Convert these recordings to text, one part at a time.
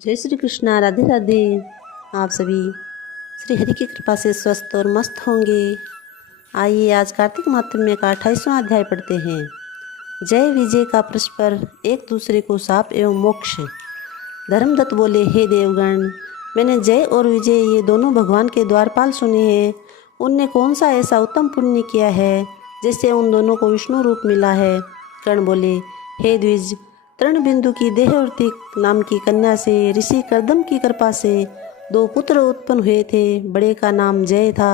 जय श्री कृष्णा। राधे राधे। आप सभी श्री हरि की कृपा से स्वस्थ और मस्त होंगे। आइए आज कार्तिक मातम्य का 28वां अध्याय पढ़ते हैं। जय विजय का परस्पर एक दूसरे को शाप एवं मोक्ष। धर्मदत्त बोले, हे देवगण, मैंने जय और विजय ये दोनों भगवान के द्वारपाल सुने हैं। उनने कौन सा ऐसा उत्तम पुण्य किया है जिससे उन दोनों को विष्णु रूप मिला है। कर्ण बोले, हे द्विज, तृणबिंदु की देहवर्ती नाम की कन्या से ऋषि कर्दम की कृपा से 2 पुत्र उत्पन्न हुए थे। बड़े का नाम जय था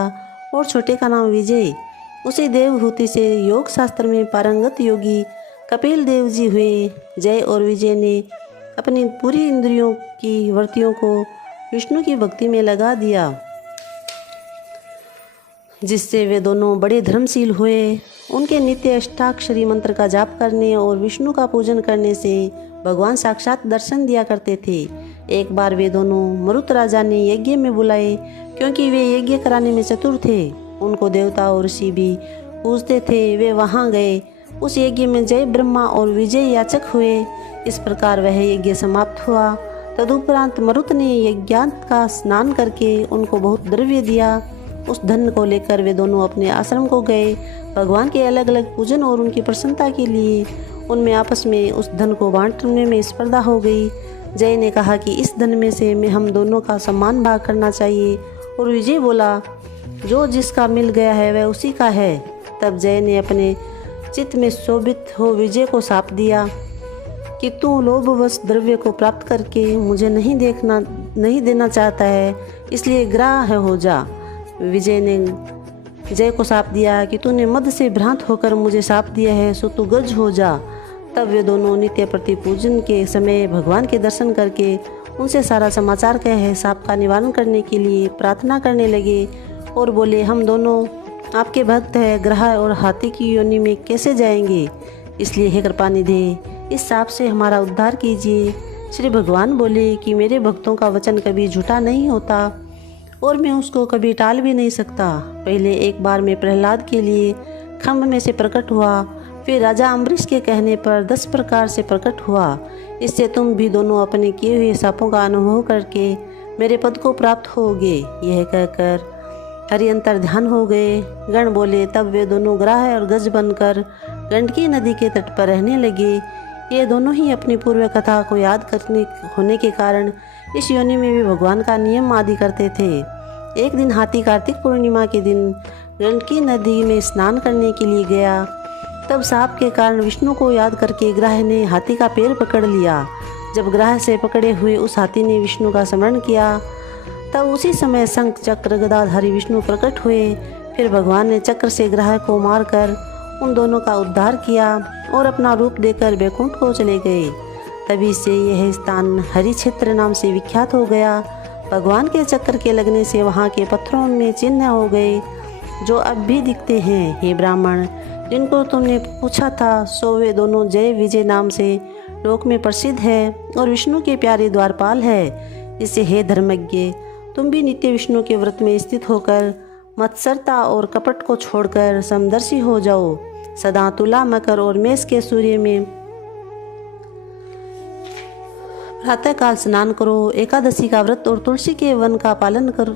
और छोटे का नाम विजय। उसी देवहूति से योग शास्त्र में पारंगत योगी कपिल देव जी हुए। जय और विजय ने अपनी पूरी इंद्रियों की वृत्तियों को विष्णु की भक्ति में लगा दिया, जिससे वे दोनों बड़े धर्मशील हुए। उनके नित्य अष्टाक्षरी मंत्र का जाप करने और विष्णु का पूजन करने से भगवान साक्षात दर्शन दिया करते थे। एक बार वे दोनों मरुत राजा ने यज्ञ में बुलाए, क्योंकि वे यज्ञ कराने में चतुर थे। उनको देवता और ऋषि भी पूजते थे। वे वहां गए। उस यज्ञ में जय ब्रह्मा और विजय याचक हुए। इस प्रकार वह यज्ञ समाप्त हुआ। तदुपरांत मरुत ने यज्ञांत का स्नान करके उनको बहुत द्रव्य दिया। उस धन को लेकर वे दोनों अपने आश्रम को गए। भगवान के अलग अलग पूजन और उनकी प्रसन्नता के लिए उनमें आपस में उस धन को बांटने में स्पर्धा हो गई। जय ने कहा कि इस धन में से मैं हम दोनों का समान भाग करना चाहिए, और विजय बोला, जो जिसका मिल गया है वह उसी का है। तब जय ने अपने चित्त में शोभित हो विजय को शाप दिया कि तू लोभवश द्रव्य को प्राप्त करके मुझे नहीं देना चाहता है, इसलिए ग्राह्य हो जा। विजय ने जय को शाप दिया कि तूने मद से भ्रांत होकर मुझे शाप दिया है, सो तू गज हो जा। तब वे दोनों नित्य प्रति पूजन के समय भगवान के दर्शन करके उनसे सारा समाचार कह शाप का निवारण करने के लिए प्रार्थना करने लगे और बोले, हम दोनों आपके भक्त हैं, ग्रह और हाथी की योनि में कैसे जाएंगे, इसलिए हे कृपानिधि इस शाप से हमारा उद्धार कीजिए। श्री भगवान बोले कि मेरे भक्तों का वचन कभी झूठा नहीं होता और मैं उसको कभी टाल भी नहीं सकता। पहले एक बार मैं प्रहलाद के लिए खम्भ में से प्रकट हुआ, फिर राजा अम्बरीश के कहने पर 10 प्रकार से प्रकट हुआ। इससे तुम भी दोनों अपने किए हुए शापों का अनुभव करके मेरे पद को प्राप्त होगे। यह कहकर हरि अंतर ध्यान हो गए। गण बोले, तब वे दोनों ग्राह और गज बनकर गंडकी नदी के तट पर रहने लगे। ये दोनों ही अपनी पूर्व कथा को याद करने होने के कारण इस योनि में भी भगवान का नियम आदि करते थे। एक दिन हाथी कार्तिक पूर्णिमा के दिन गंडकी नदी में स्नान करने के लिए गया। तब सांप के कारण विष्णु को याद करके ग्राह ने हाथी का पैर पकड़ लिया। जब ग्राह से पकड़े हुए उस हाथी ने विष्णु का स्मरण किया, तब उसी समय शंख चक्र गदाधारी विष्णु प्रकट हुए। फिर भगवान ने चक्र से ग्राह को मारकर उन दोनों का उद्धार किया और अपना रूप देकर बैकुंठ को चले गए। तभी से यह स्थान हरि क्षेत्र नाम से विख्यात हो गया। भगवान के चक्र के लगने से वहाँ के पत्थरों में चिन्ह हो गए, जो अब भी दिखते हैं। हे ब्राह्मण, जिनको तुमने पूछा था, सो वे दोनों जय विजय नाम से लोक में प्रसिद्ध है और विष्णु के प्यारे द्वारपाल है। इससे हे धर्मज्ञ, तुम भी नित्य विष्णु के व्रत में स्थित होकर मत्सरता और कपट को छोड़कर समदर्शी हो जाओ। सदा तुला, मकर और मेष के सूर्य में प्रातःकाल स्नान करो। एकादशी का व्रत और तुलसी के वन का पालन और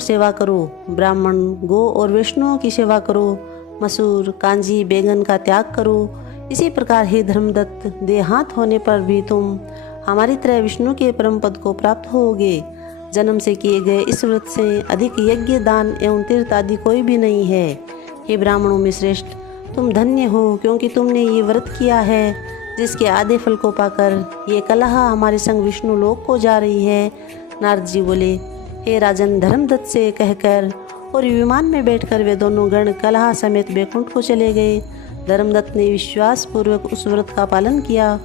सेवा करो। ब्राह्मण, गो और वैष्णवों की सेवा करो। मसूर, कांजी, बैंगन का त्याग करो। इसी प्रकार हे धर्मदत्त, देहांत होने पर भी तुम हमारी तरह विष्णु के परम पद को प्राप्त होगे। जन्म से किए गए इस व्रत से अधिक यज्ञ, दान एवं तीर्थ आदि कोई भी नहीं है। हे ब्राह्मणों में श्रेष्ठ, तुम धन्य हो, क्योंकि तुमने ये व्रत किया है, जिसके आधे फल को पाकर ये कलहा हमारे संग विष्णु लोक को जा रही है। नारद जी बोले, हे राजन, धर्मदत्त से कहकर और विमान में बैठकर वे दोनों गण कलहा समेत बैकुंठ को चले गए। धर्मदत्त ने विश्वास पूर्वक उस व्रत का पालन किया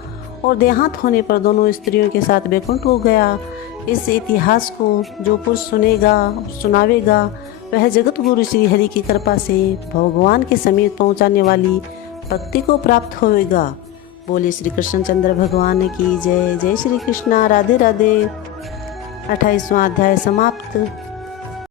और देहांत होने पर दोनों स्त्रियों के साथ बैकुंठ को गया। इस इतिहास को जो पुरुष सुनावेगा, वह जगत गुरु श्री हरि की कृपा से भगवान के समीप पहुंचाने वाली भक्ति को प्राप्त होएगा। बोले श्री कृष्णचंद्र भगवान की जय। जय श्री कृष्णा। राधे राधे। 28वां अध्याय समाप्त।